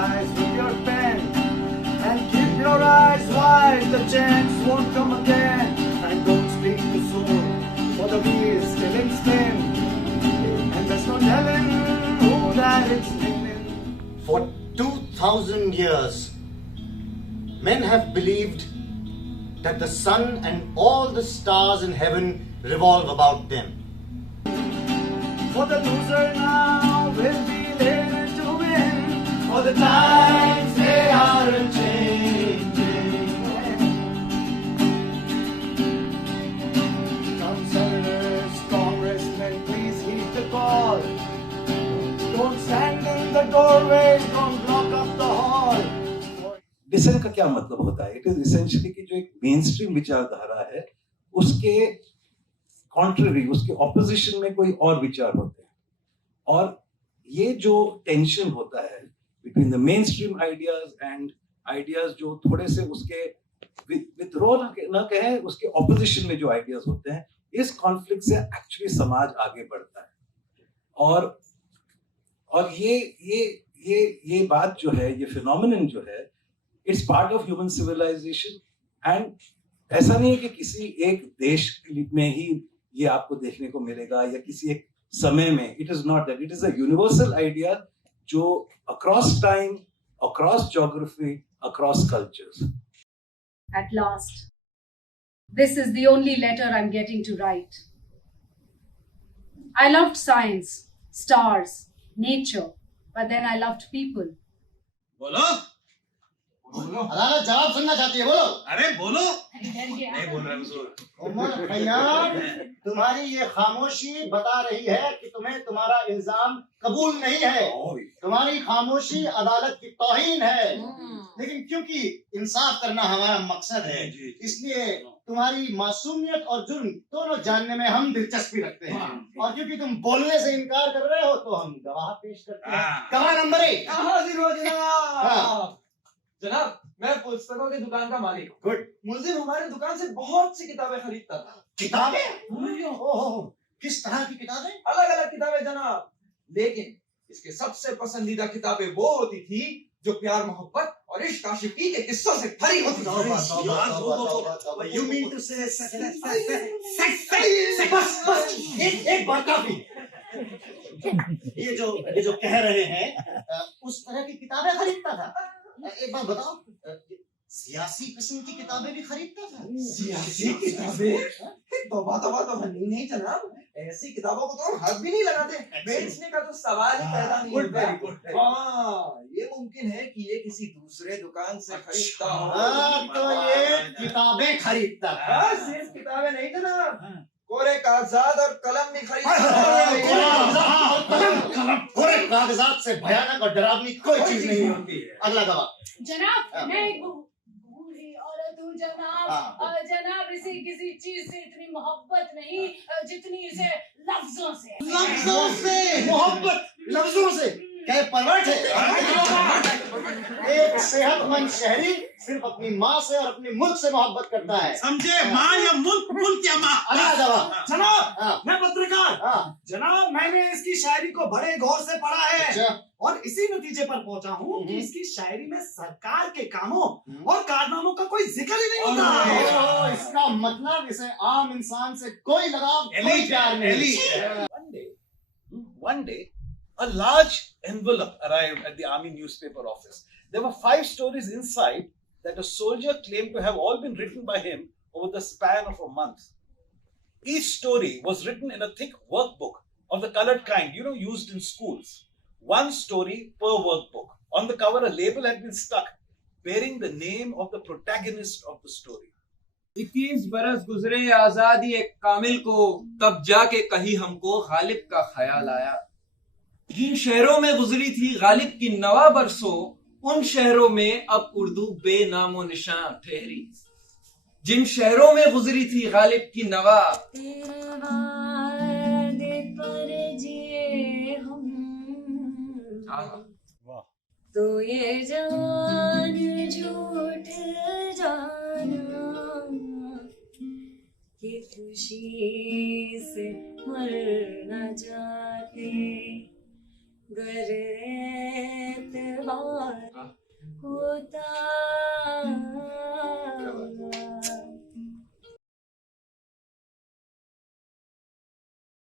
eyes with your pen, and keep your eyes wide, the chance won't come again. And don't speak the soul, for the wheel's still in spin, and there's no telling who that it's spinning. For 2000 years, men have believed that the sun and all the stars in heaven revolve about them. For the loser now will be later to win, for the times they are a-changing. Come senators, congressmen, please heed the call. Don't stand in the doorways, don't block up the hall. Dissent का क्या मतलब होता है? It is essentially कि जो एक main stream विचारधारा है उसके कॉन्ट्ररी, उसके ऑपोजिशन में कोई और विचार होते हैं, और ये जो टेंशन होता है between the main stream ideas and ideas जो थोड़े से उसके विथड्रॉ ना कहें, उसके ऑपोजिशन में जो आइडियाज होते हैं, इस कॉन्फ्लिक्ट से एक्चुअली समाज आगे बढ़ता है। और ये बात जो है, ये फिनोमिनन जो है, it's part of human civilization. And ऐसा नहीं है कि किसी एक देश में ही ये आपको देखने को मिलेगा या किसी एक समय में। It is not that, it is a universal idea जो across time, across geography, across cultures. At last, this is the only letter I'm getting to write. I loved science, stars, nature, but then I loved people. बोलो अदालत जवाब सुनना चाहती है, बोलो। अरे बोलो। नहीं बोल रहा हूँ। उमर खैयाम, तुम्हारी ये खामोशी बता रही है कि तुम्हें तुम्हारा इल्जाम कबूल नहीं है। तुम्हारी खामोशी अदालत की तौहीन है। लेकिन क्योंकि इंसाफ करना हमारा मकसद है, इसलिए तुम्हारी मासूमियत और जुर्म दोनों जानने में हम दिलचस्पी रखते हैं। और क्योंकि तुम बोलने से इनकार कर रहे हो, तो हम गवाह पेश करते हैं। गवाह नंबर 1। हाजिर हो जनाब। जनाब, मैं पुस्तकों की दुकान का मालिक हूँ। गुड। मुल्जिम हमारे दुकान से बहुत सी किताबें खरीदता था। किताबें? ओह, किस तरह की किताबें? अलग अलग किताबें जनाब, लेकिन इसके सबसे पसंदीदा किताबें वो होती थी जो प्यार, मोहब्बत और इश्क आशिकी के किस्सों से भरी होती थी। You mean to say बस एक बार काफी। ये जो कह रहे हैं, उस तरह की किताबें खरीदता था। एक बात बताओ, सियासी किस्म की किताबें भी खरीदता था? सियासी किताबें? तौबा तौबा तो नहीं जनाब, ऐसी किताबों को तो हम हाथ भी नहीं लगाते। बेचने का तो सवाल ही पैदा नहीं होता। हाँ, ये मुमकिन है कि ये किसी दूसरे दुकान से खरीदता हो। तो ये किताबें खरीदता था। सिर्फ किताबें नहीं जनाब, कोरे कागजात और कलम भी खरीदता। कोरे कागजात से भयानक और डरावनी कोई चीज नहीं होती है। अगला गवाह। जनाब, मैं एक बूढ़ी औरत हूँ जनाब। जनाब, इसे किसी चीज से इतनी मोहब्बत नहीं जितनी इसे लफ्जों से। मोहब्बत लफ्जों से? क्या परवट है? एक सेहतमंद शहरी सिर्फ अपनी माँ से और अपने मुल्क से मोहब्बत करता है। समझे? माँ या मुल्क? मुल्क या माँ? अगला जवाब। जनाब, मैं पत्रकार। जनाब, मैंने इसकी शायरी को बड़े गौर से पढ़ा है। अच्छा। और इसी नतीजे पर पहुंचा हूँ कि इसकी शायरी में सरकार के कामों और कारनामों का कोई जिक्र ही नहीं होता। इसका मतलब इसे आम इंसान से कोई लगाव, कोई प्यार नहीं। One day, a large envelope arrived at the army newspaper office. There were 5 stories inside that a soldier claimed to have all been written by him over the span of a month. Each story was written in a thick workbook of the colored kind, used in schools. One story per workbook. On the cover, a label had been stuck bearing the name of the protagonist of the story. 21 बरस गुजरे आजादी एक कामिल को, तब जाके कहीं हमको गालिब का ख्याल आया। जिन शहरों में गुजरी थी गालिब की नवा बरसों, उन शहरों में अब उर्दू बेनामो निशान ठहरी। जिन शहरों में गुजरी थी गालिब की नवा, तो ये जान झूठ जाना कि खुशी से मर न जाते, गर